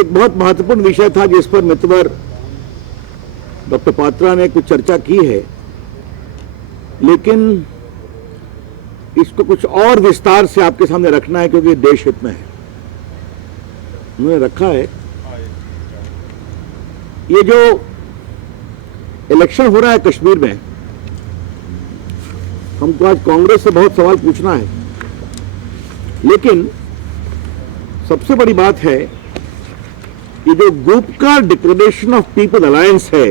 एक बहुत महत्वपूर्ण विषय था जिस पर मितवर डॉक्टर पात्रा ने कुछ चर्चा की है, लेकिन इसको कुछ और विस्तार से आपके सामने रखना है क्योंकि देश हित में है। उन्होंने रखा है ये जो इलेक्शन हो रहा है कश्मीर में, हमको आज कांग्रेस से बहुत सवाल पूछना है, लेकिन सबसे बड़ी बात है कि जो ग्रुप का डिक्लेरेशन ऑफ पीपल अलायंस है,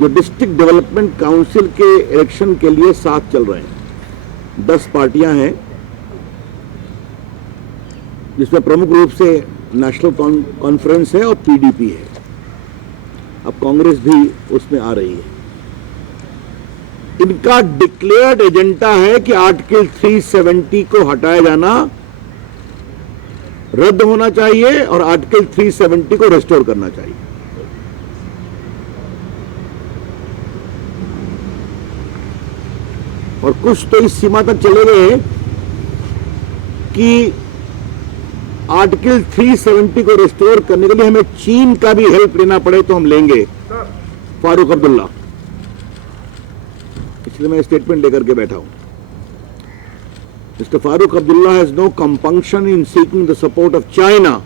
जो डिस्ट्रिक्ट डेवलपमेंट काउंसिल के इलेक्शन के लिए साथ चल रहे हैं, 10 पार्टियां हैं जिसमें प्रमुख रूप से नेशनल कॉन्फ्रेंस है और पीडीपी है। अब कांग्रेस भी उसमें आ रही है। इनका डिक्लेयर्ड एजेंडा है कि आर्टिकल 370 को हटाया जाना, रद्द होना चाहिए और आर्टिकल 370 को रेस्टोर करना चाहिए। और कुछ तो इस सीमा तक चले गए कि आर्टिकल 370 को रेस्टोर करने के लिए हमें चीन का भी हेल्प लेना पड़े तो हम लेंगे। फारूक अब्दुल्ला, इसलिए मैं स्टेटमेंट लेकर के बैठा हूं। Mister Farooq Abdullah has no compunction in seeking the support of China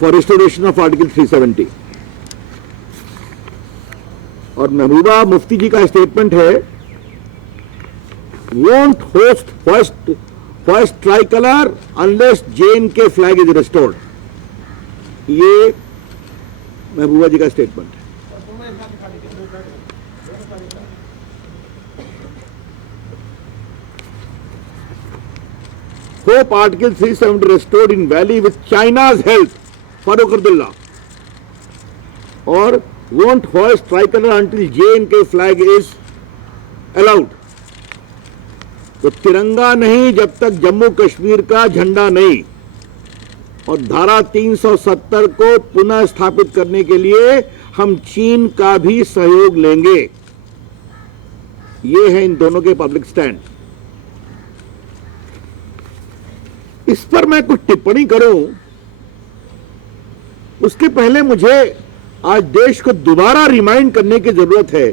for restoration of article 370। और महबूबा मुफ्ती जी का स्टेटमेंट है, won't hoist first tricolour unless JNK flag is restored. ये महबूबा जी का स्टेटमेंट है। Hope article 370 restored in Valley with China's help, Farooq Abdullah. और won't hoist tricolor until JNK flag is allowed। तो तिरंगा नहीं जब तक जम्मू कश्मीर का झंडा नहीं। और धारा 370 को पुनः स्थापित करने के लिए हम चीन का भी सहयोग लेंगे। ये है इन दोनों के पब्लिक स्टैंड। इस पर मैं कुछ टिप्पणी करूं उसके पहले मुझे आज देश को दोबारा रिमाइंड करने की जरूरत है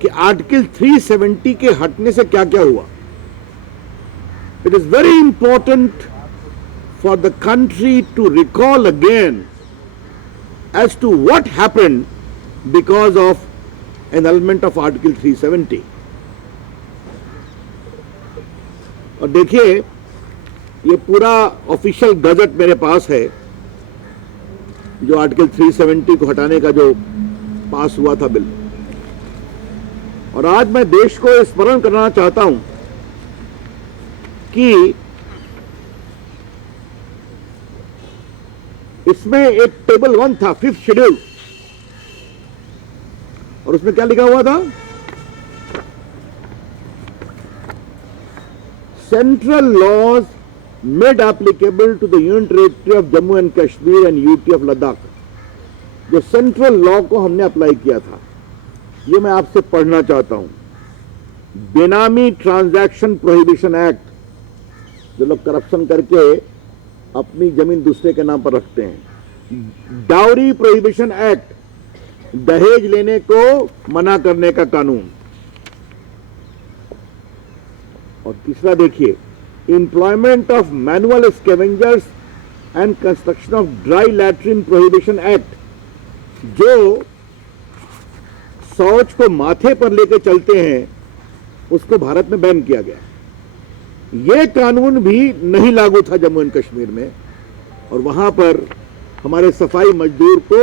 कि आर्टिकल 370 के हटने से क्या क्या हुआ। It is very important for the country to recall again as to what happened because of annulment of article 370। और देखिए, ये पूरा ऑफिशियल गजट मेरे पास है जो आर्टिकल 370 को हटाने का जो पास हुआ था बिल। और आज मैं देश को स्मरण करना चाहता हूं कि इसमें एक टेबल 1 था, 5th शेड्यूल, और उसमें क्या लिखा हुआ था? Central laws made applicable to the Union Territory of Jammu and Kashmir and UT of Ladakh। जो सेंट्रल लॉ को हमने अप्लाई किया था, ये मैं आपसे पढ़ना चाहता हूं। बेनामी ट्रांजैक्शन प्रोहिबिशन एक्ट, जो लोग करप्शन करके अपनी जमीन दूसरे के नाम पर रखते हैं। डाउरी प्रोहिबिशन एक्ट, दहेज लेने को मना करने का कानून। और तीसरा देखिए, Employment of manual scavengers and construction of dry latrine prohibition act, जो शौच को माथे पर लेकर चलते हैं उसको भारत में बैन किया गया। यह कानून भी नहीं लागू था जम्मू एंड कश्मीर में, और वहां पर हमारे सफाई मजदूर को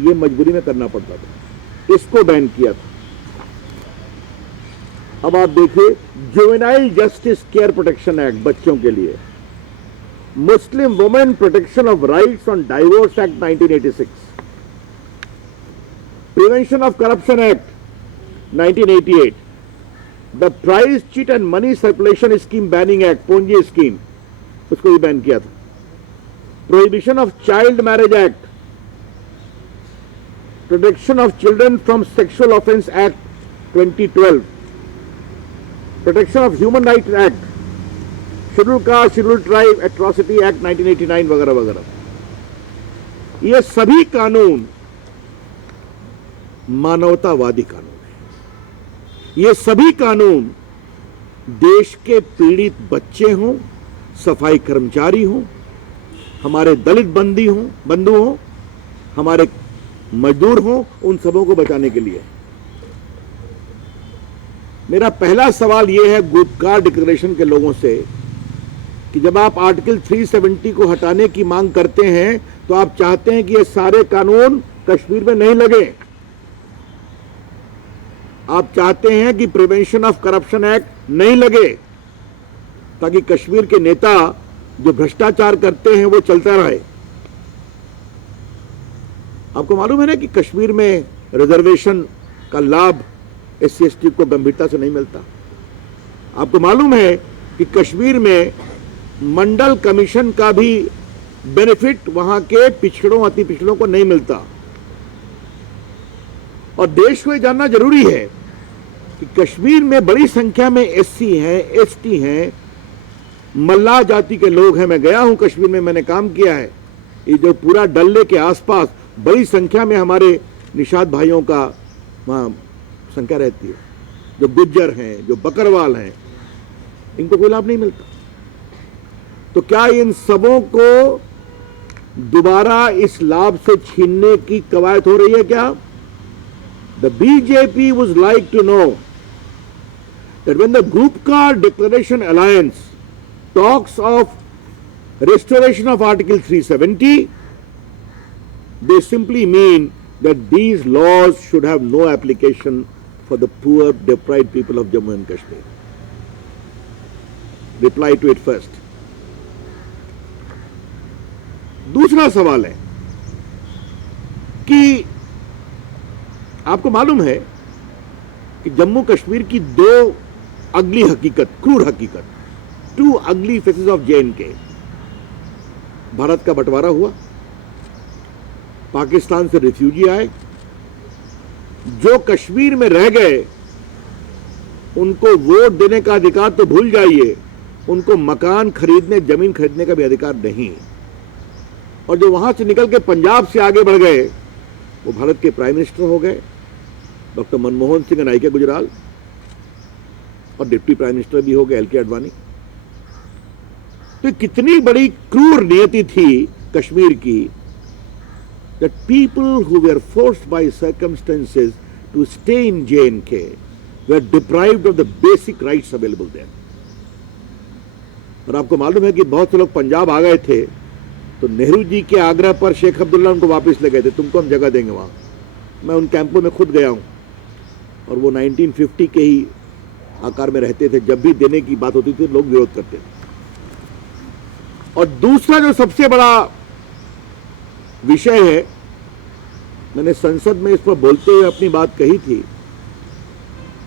यह मजबूरी में करना पड़ता था। इसको बैन किया था। अब आप देखिए, juvenile justice care protection act, बच्चों के लिए। Muslim women protection of rights on divorce act 1986, prevention of corruption act 1988, the price cheat and money circulation scheme banning act, Ponzi scheme, उसको भी बैन किया था। Prohibition of child marriage act, protection of children from sexual offence act 2012, Protection of Human Rights Act, schedule caste, schedule tribe atrocity act 1989 वगैरह वगैरह, ये सभी कानून मानवतावादी कानून है। ये सभी कानून देश के पीड़ित बच्चे हों, सफाई कर्मचारी हों, हमारे दलित बंधु हों, हमारे मजदूर हों, उन सबों को बचाने के लिए। मेरा पहला सवाल यह है गुपकार डिक्लेरेशन के लोगों से कि जब आप आर्टिकल 370 को हटाने की मांग करते हैं तो आप चाहते हैं कि ये सारे कानून कश्मीर में नहीं लगे। आप चाहते हैं कि प्रिवेंशन ऑफ करप्शन एक्ट नहीं लगे, ताकि कश्मीर के नेता जो भ्रष्टाचार करते हैं वो चलता रहे। आपको मालूम है ना कि कश्मीर में रिजर्वेशन का लाभ SC/ST को गंभीरता से नहीं मिलता। आपको मालूम है कि कश्मीर में मंडल कमीशन का भी बेनिफिट वहां के पिछड़ों, अति पिछड़ों को नहीं मिलता। और देश को यह जानना जरूरी है कि कश्मीर में बड़ी संख्या में SC हैं, ST हैं, मल्लाह जाति के लोग हैं। मैं गया हूं कश्मीर में, मैंने काम किया है। ये जो पूरा डल्ले के आसपास बड़ी संख्या में हमारे निषाद भाइयों का वहां संख्या रहती है, जो गुज्जर हैं, जो बकरवाल हैं, इनको कोई लाभ नहीं मिलता। तो क्या इन सबों को दोबारा इस लाभ से छीनने की कवायद हो रही है क्या? The BJP would like to know that when the Gupkar Declaration Alliance talks of restoration of Article 370, they simply mean that these laws should have no application for the poor, deprived people of Jammu and Kashmir. Reply to it first. दूसरा सवाल है कि आपको मालूम है कि जम्मू कश्मीर की दो अगली हकीकत, क्रूर हकीकत, 2 ugly faces of J&K। Bharat का बंटवारा हुआ, पाकिस्तान से रिफ्यूजी आए, जो कश्मीर में रह गए उनको वोट देने का अधिकार तो भूल जाइए, उनको मकान खरीदने, जमीन खरीदने का भी अधिकार नहीं। और जो वहां से निकल के पंजाब से आगे बढ़ गए वो भारत के प्राइम मिनिस्टर हो गए, doctor Manmohan Singh and I.K. Gujral, और डिप्टी प्राइम मिनिस्टर भी हो गए L.K. आडवाणी। तो कितनी बड़ी क्रूर नियति थी कश्मीर की, that people who were forced by circumstances to stay in J&K were deprived of the basic rights available there। और आपको मालूम है कि बहुत से लोग पंजाब आ गए थे तो नेहरू जी के आग्रह पर शेख अब्दुल्ला उनको वापस ले गए थे, तुमको हम जगह देंगे वहां। मैं उन कैंपों में खुद गया हूं और वो 1950 के ही आकार में रहते थे। जब भी देने की बात होती थी लोग विरोध करते थे। और दूसरा जो सबसे बड़ा विषय है, मैंने संसद में इस पर बोलते हुए अपनी बात कही थी,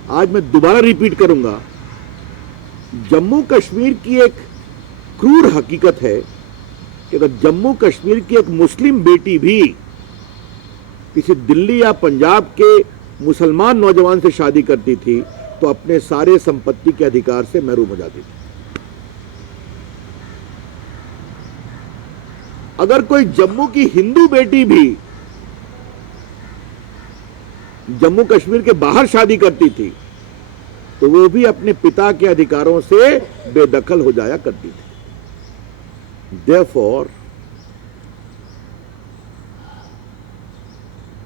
आज मैं दोबारा रिपीट करूंगा। जम्मू कश्मीर की एक क्रूर हकीकत है कि अगर जम्मू कश्मीर की एक मुस्लिम बेटी भी किसी दिल्ली या पंजाब के मुसलमान नौजवान से शादी करती थी तो अपने सारे संपत्ति के अधिकार से महरूम हो जाती थी। अगर कोई जम्मू की हिंदू बेटी भी जम्मू कश्मीर के बाहर शादी करती थी तो वो भी अपने पिता के अधिकारों से बेदखल हो जाया करती थी। Therefore,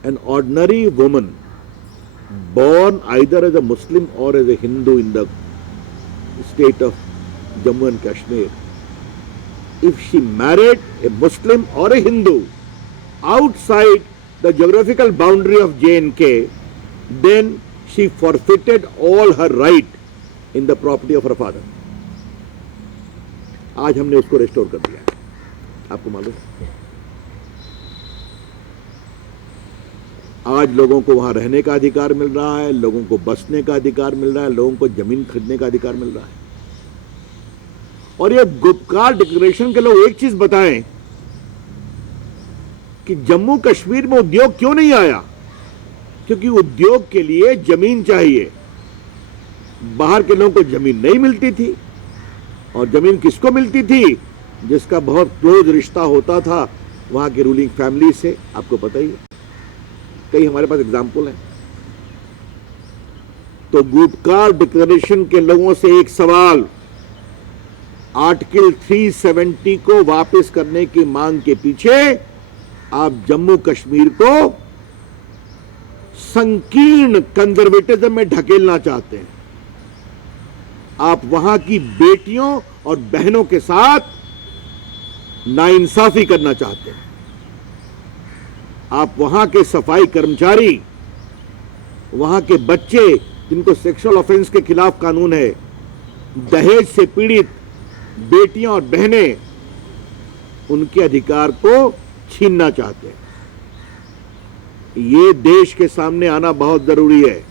an ordinary woman born either as a Muslim or as a Hindu in the state of Jammu and Kashmir, if she married a Muslim or a Hindu outside the geographical boundary of J&K, then she forfeited all her right in the property of her father. आज हमने उसको restore कर दिया है, आपको मालूम है। आज लोगों को वहां रहने का अधिकार मिल रहा है, लोगों को बसने का अधिकार मिल रहा है, लोगों को जमीन खरीदने का अधिकार मिल रहा है। और ये गुपकार डिक्लेरेशन के लोग एक चीज बताएं कि जम्मू कश्मीर में उद्योग क्यों नहीं आया, क्योंकि उद्योग के लिए जमीन चाहिए। बाहर के लोगों को जमीन नहीं मिलती थी, और जमीन किसको मिलती थी? जिसका बहुत क्लोज रिश्ता होता था वहां की रूलिंग फैमिली से, आपको पता ही है, कई हमारे पास एग्जाम्पल है। तो गुपकार डिक्लेरेशन के लोगों से एक सवाल, आर्टिकल 370 को वापस करने की मांग के पीछे आप जम्मू कश्मीर को संकीर्ण कंजर्वेटिज्म में ढकेलना चाहते हैं। आप वहां की बेटियों और बहनों के साथ नाइंसाफी करना चाहते हैं। आप वहां के सफाई कर्मचारी, वहां के बच्चे जिनको सेक्सुअल ऑफेंस के खिलाफ कानून है, दहेज से पीड़ित बेटियां और बहनें, उनके अधिकार को छीनना चाहते हैं। ये देश के सामने आना बहुत जरूरी है।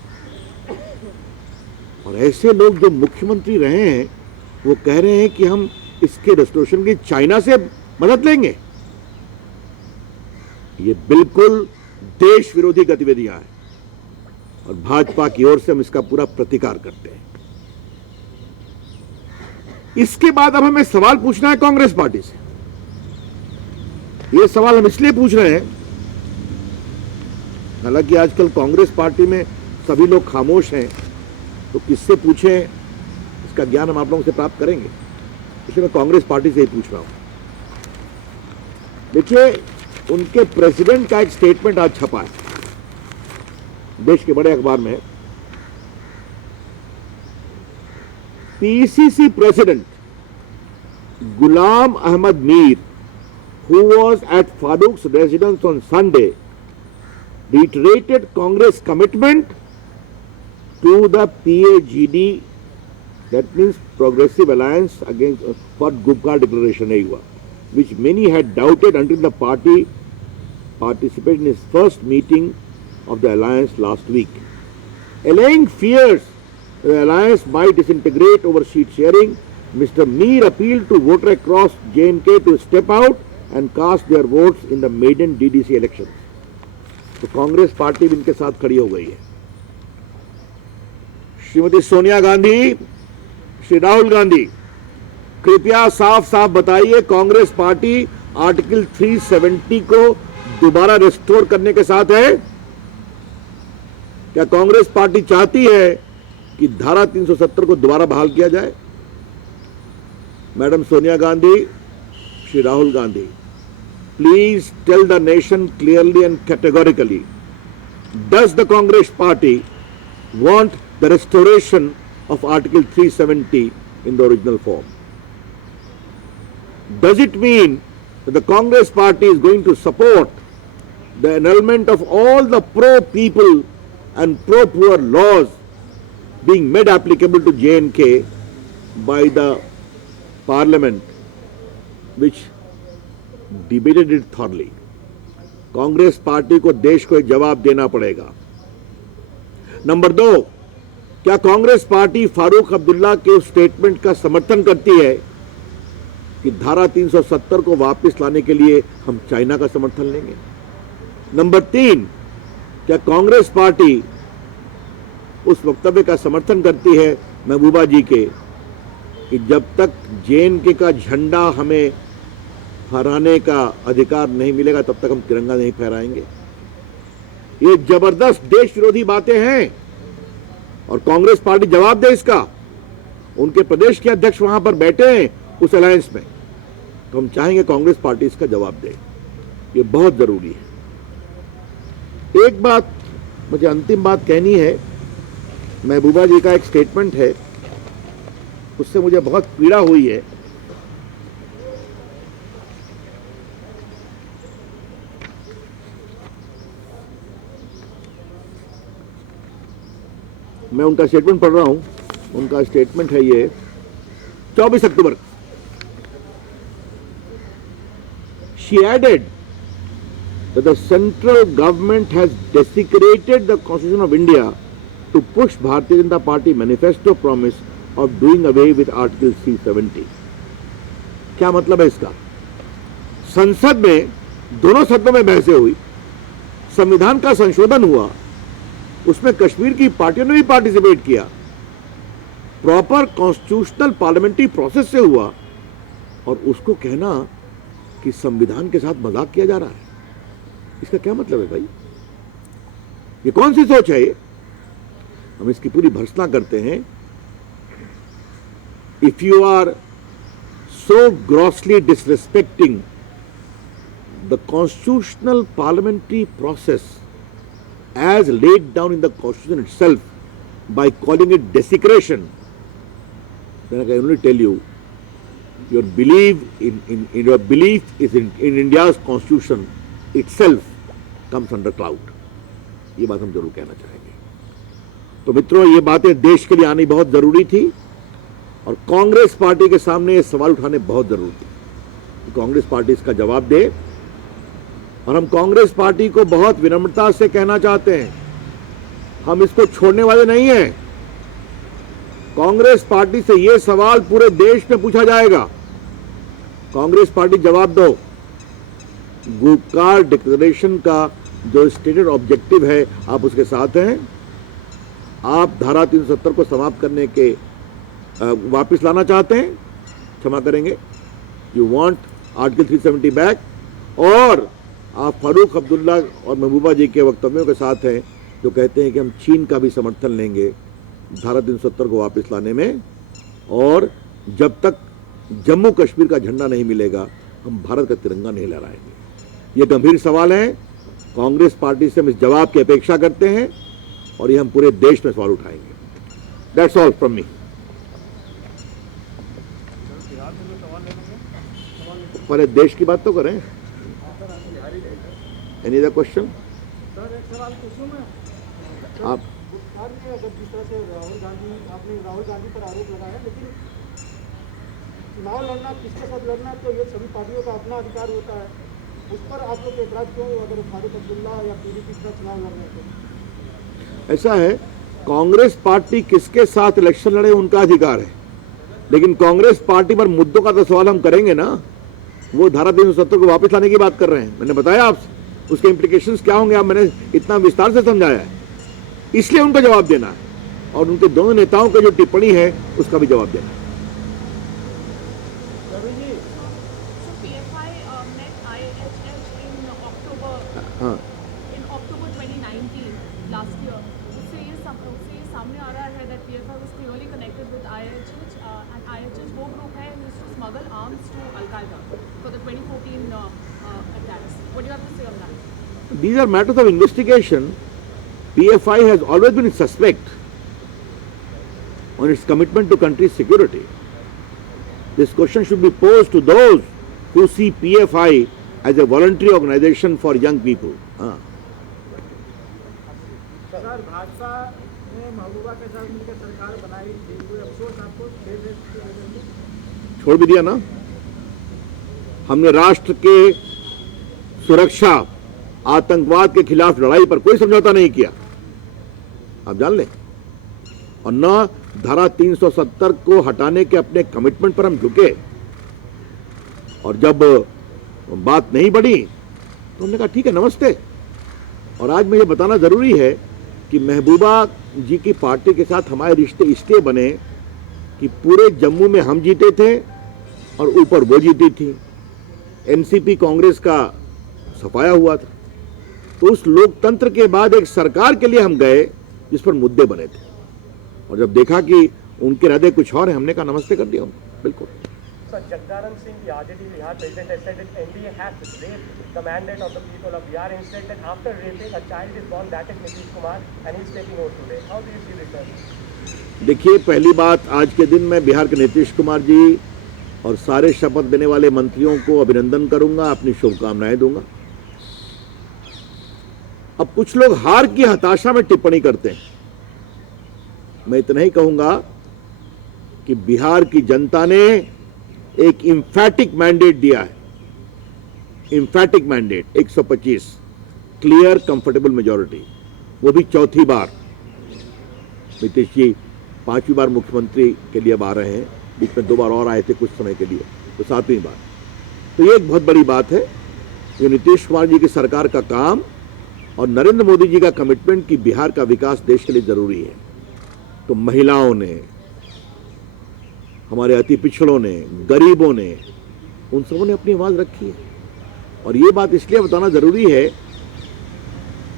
और ऐसे लोग जो मुख्यमंत्री रहे हैं वो कह रहे हैं कि हम इसके रेस्टोरेशन की चाइना से मदद लेंगे। ये बिल्कुल देश विरोधी गतिविधियां हैं और भाजपा की ओर से हम इसका पूरा प्रतिकार करते हैं। इसके बाद अब हमें सवाल पूछना है कांग्रेस पार्टी से। ये सवाल हम इसलिए पूछ रहे हैं, हालांकि आजकल कांग्रेस पार्टी में सभी लोग खामोश हैं, तो किससे पूछें इसका ज्ञान हम आप लोगों से प्राप्त करेंगे, इसलिए मैं कांग्रेस पार्टी से ही पूछ रहा हूं। देखिए, उनके प्रेसिडेंट का एक स्टेटमेंट आज छपा है देश के बड़े अखबार में। PCC president Ghulam Ahmad Mir, who was at Farouk's residence on Sunday, reiterated Congress commitment to the PAGD, that means Progressive Alliance Against for Gupkar Declaration नहीं हुआ, which many had doubted until the party participated in its first meeting of the alliance last week. Allaying fears the alliance might disintegrate over seat sharing, Mr. Mir appealed to voters across J&K to step out and cast their votes in the maiden DDC elections. तो Congress party भी इनके साथ खड़ी हो गई है। श्रीमती सोनिया गांधी, श्री राहुल गांधी, कृपया साफ साफ बताइए, कांग्रेस पार्टी आर्टिकल 370 को दोबारा रिस्टोर करने के साथ है? क्या कांग्रेस पार्टी चाहती है कि धारा 370 को दोबारा बहाल किया जाए? Madam Sonia Gandhi, Shri Rahul Gandhi, please tell the nation clearly and categorically, does the Congress party want the restoration of Article 370 in the original form? Does it mean that the Congress party is going to support the annulment of all the pro-people and pro-poor laws being made applicable to J&K by the parliament, which debated it thoroughly? Congress party को देश को एक जवाब देना पड़ेगा। Number 2, क्या Congress party Farooq Abdullah के उस स्टेटमेंट का समर्थन करती है कि धारा 370 को वापस लाने के लिए हम चाइना का समर्थन लेंगे? नंबर 3, क्या कांग्रेस पार्टी उस वक्तव्य का समर्थन करती है महबूबा जी के कि जब तक J&K का झंडा हमें फहराने का अधिकार नहीं मिलेगा तब तक हम तिरंगा नहीं फहराएंगे? ये जबरदस्त देश विरोधी बातें हैं और कांग्रेस पार्टी जवाब दे इसका। उनके प्रदेश के अध्यक्ष वहां पर बैठे हैं उस अलायंस में, तो हम चाहेंगे कांग्रेस पार्टी इसका जवाब दे। ये बहुत जरूरी है। एक बात मुझे अंतिम बात कहनी है, महबूबा जी का एक स्टेटमेंट है, उससे मुझे बहुत पीड़ा हुई है। मैं उनका स्टेटमेंट पढ़ रहा हूं। उनका स्टेटमेंट है ये 24 अक्टूबर। She added that the central government has desecrated the Constitution of India to push Bharatiya Janata Party manifesto promise of doing away with Article 370. क्या मतलब है इसका? संसद में दोनों सदनों में बहसें हुई, संविधान का संशोधन हुआ, उसमें कश्मीर की पार्टियों ने भी पार्टिसिपेट किया, प्रॉपर कॉन्स्टिट्यूशनल पार्लियामेंट्री प्रोसेस से हुआ, और उसको कहना कि संविधान के साथ मजाक किया जा रहा है, इसका क्या मतलब है भाई? ये कौन सी सोच है ये? हम इसकी पूरी भर्त्सना करते हैं। If you are so grossly disrespecting the constitutional parliamentary process as laid down in the constitution itself by calling it desecration, then I can only tell you your belief your belief is in India's constitution itself comes under cloud. ये बात हम जरूर कहना चाहेंगे। तो मित्रों, ये बातें देश के लिए आनी बहुत जरूरी थी, और कांग्रेस पार्टी के सामने ये सवाल उठाने बहुत जरूरी थी। कांग्रेस पार्टी इसका जवाब दे, और हम कांग्रेस पार्टी को बहुत विनम्रता से कहना चाहते हैं, हम इसको छोड़ने वाले नहीं हैं। कांग्रेस पार्टी से यह सवाल पूरे देश में पूछा जाएगा। कांग्रेस पार्टी जवाब दो, गुपकार डिक्लेरेशन का जो स्टेटेड ऑब्जेक्टिव है, आप उसके साथ हैं? आप धारा 370 को समाप्त करने के वापस लाना चाहते हैं? क्षमा करेंगे, यू वांट आर्टिकल 370 बैक, और आप फारूक अब्दुल्ला और महबूबा जी के वक्तव्यों के साथ हैं जो कहते हैं कि हम चीन का भी समर्थन लेंगे धारा 370 को वापस लाने में, और जब तक जम्मू कश्मीर का झंडा नहीं मिलेगा हम भारत का तिरंगा नहीं लहराएंगे। ये गंभीर सवाल है। कांग्रेस पार्टी से हम इस जवाब की अपेक्षा करते हैं, और ये हम पूरे देश में सवाल उठाएंगे। That's all from me. पहले देश की बात तो करें। Any other question? सर एक सवाल पूछूं मैं? आप अगर जिस तरह से आपने राहुल गांधी पर आरोप लगाया, लेकिन चुनाव लड़ना, किसके साथ लड़ना, तो ये सभी पार्टियों का अपना अधिकार होता है। उस पर आप लोग एतराज क्यों, अगर फारूक अब्दुल्ला या पीडीपी का चुनाव लड़ रहे थे? ऐसा है, कांग्रेस पार्टी किसके साथ इलेक्शन लड़े उनका अधिकार है, लेकिन कांग्रेस पार्टी पर मुद्दों का तो सवाल हम करेंगे ना। वो धारा 370 को वापस लाने की बात कर रहे हैं, मैंने बताया आपसे उसके इम्प्लीकेशंस क्या होंगे, आप मैंने इतना विस्तार से समझाया है, इसलिए उनको जवाब देना है, और उनके दोनों नेताओं की जो टिप्पणी है उसका भी जवाब देना है। हाँ, in October 2019 last year, उससे ये सामने आ रहा है that PFI was clearly connected with IHH, and IHH वो group है who used to smuggle arms to Al-Qaeda for the 2014 attacks. What do you have to say on that? These are matters of investigation. PFI has always been suspect on its commitment to country's security. This question should be posed to those who see PFI as a voluntary organization for young people. हाँ। Sir, Bhajpa ने महबूबा के साथ मिलकर सरकार बनाई थी, कोई अफसोस आपको? छोड़ भी दिया ना। हमने राष्ट्र के सुरक्षा, आतंकवाद के खिलाफ लड़ाई पर कोई समझौता नहीं किया, आप जान लें, और न धारा 370 को हटाने के अपने कमिटमेंट पर हम झुके, और जब बात नहीं बढ़ी तो हमने कहा ठीक है, नमस्ते। और आज मुझे बताना जरूरी है कि महबूबा जी की पार्टी के साथ हमारे रिश्ते इसलिए बने कि पूरे जम्मू में हम जीते थे और ऊपर वो जीती थी। एनसीपी कांग्रेस का सफाया हुआ था, तो उस लोकतंत्र के बाद एक सरकार के लिए हम गए जिस पर मुद्दे बने थे, और जब देखा कि उनके इरादे कुछ और है, हमने कहा नमस्ते कर दिया उनको। बिल्कुल। Sir, Jagdaran Singh, the RJD Bihar president, has said that NDA has raped the mandate of the people of Bihar, and said that after raping a child is born, that is Nitish Kumar, and he is taking oath today. How do you see this, sir? देखिए, पहली बात, आज के दिन मैं बिहार के नीतीश कुमार जी और सारे शपथ देने वाले मंत्रियों को अभिनंदन करूंगा, अपनी शुभकामनाएं दूंगा। अब कुछ लोग हार की हताशा में टिप्पणी करते हैं। मैं इतना ही कहूंगा कि बिहार की जनता ने एक इंफैटिक मैंडेट दिया है, इंफैटिक मैंडेट 125, क्लियर कंफर्टेबल मेजॉरिटी, वो भी चौथी बार। नीतीश जी 5वीं बार मुख्यमंत्री के लिए अब आ रहे हैं, बीच में 2 बार और आए थे कुछ समय के लिए, तो 7वीं बार। तो ये एक बहुत बड़ी बात है। ये नीतीश कुमार जी की सरकार का काम और नरेंद्र मोदी जी का कमिटमेंट कि बिहार का विकास देश के लिए जरूरी है। तो महिलाओं ने, हमारे अति पिछड़ों ने, गरीबों ने, उन सबों ने अपनी आवाज़ रखी है। और ये बात इसलिए बताना ज़रूरी है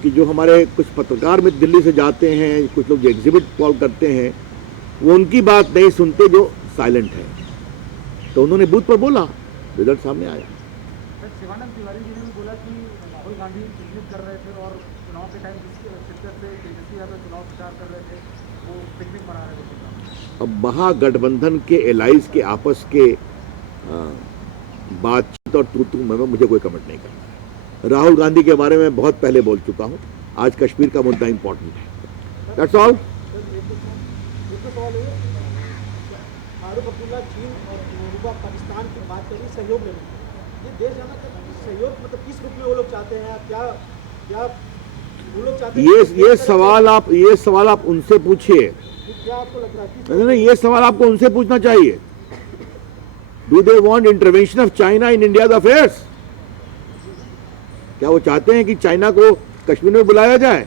कि जो हमारे कुछ पत्रकार मित्र दिल्ली से जाते हैं, कुछ लोग जो एग्जिबिट कॉल करते हैं, वो उनकी बात नहीं सुनते जो साइलेंट है। तो उन्होंने बूथ पर बोला, रिजल्ट सामने आया। सर, शिवानंद तिवारी जी ने भी बोला कि राहुल गांधी पिकनिक कर रहे थे और चुनाव के टाइम जिस शिद्दत से तेजस्वी यादव चुनाव प्रचार कर रहे थे वो पिकनिक मना रहे थे। अब महागठबंधन के एलाइज के आपस के बातचीत और तू में मुझे कोई कमेंट नहीं करना। राहुल गांधी के बारे में बहुत पहले बोल चुका हूँ। आज कश्मीर का मुद्दा इंपॉर्टेंट है। That's all. फारूक अब्दुल्ला चीन और अमेरिका पाकिस्तान की बात करी सहयोग लेने की। ये देश जाना चाहते हैं कि सहयोग मतलब किस रूप में वो लोग चाहते हैं, क्या क्या वो लोग चाहते हैं? ये सवाल आप उनसे पूछिए। क्या आपको लग रहा है? नहीं, ये सवाल आपको उनसे पूछना चाहिए। Do they want intervention of China in India's affairs? क्या वो चाहते हैं कि चाइना को कश्मीर में बुलाया जाए?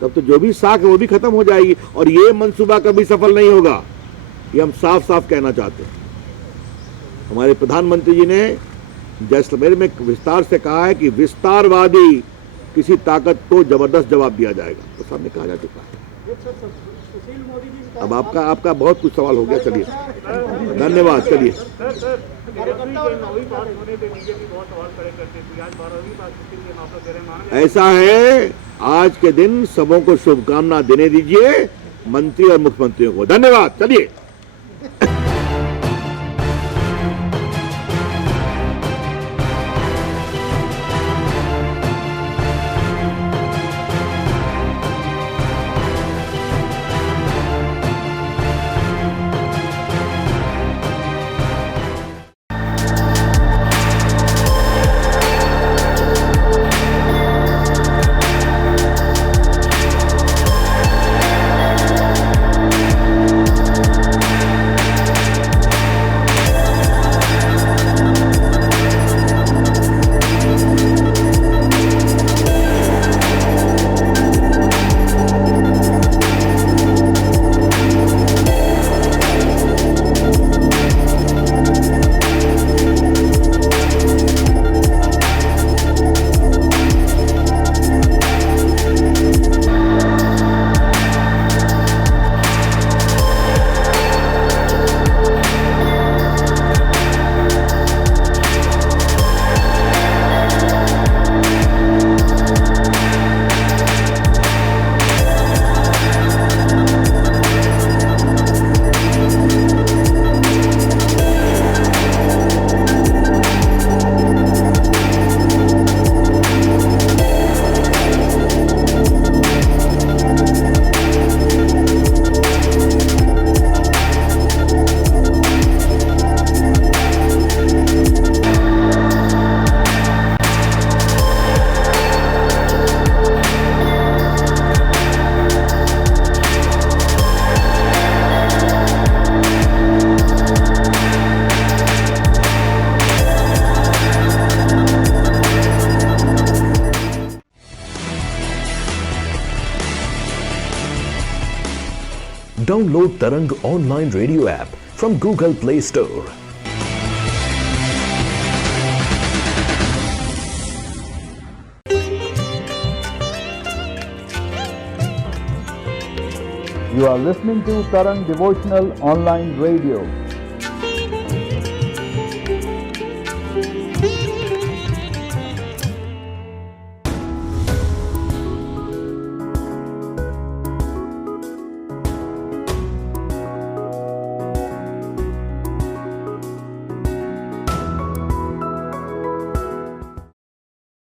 तब तो जो भी साख है वो भी खत्म हो जाएगी और ये मंसूबा कभी सफल नहीं होगा। ये हम साफ साफ कहना चाहते हैं। हमारे प्रधानमंत्री जी ने जैसलमेर में विस्तार से कहा है कि विस्तारवादी किसी ताकत को जबरदस्त जवाब दिया जाएगा। तो सामने कहा जा चुका है। सुशील मोदी जी अब आपका बहुत कुछ सवाल हो गया। चलिए, धन्यवाद। चलिए, ऐसा है, आज के दिन सबों को शुभकामना देने दीजिए, मंत्री और मुख्यमंत्रियों को। धन्यवाद। चलिए। Download Tarang online radio app from Google Play Store. You are listening to Tarang Devotional Online Radio.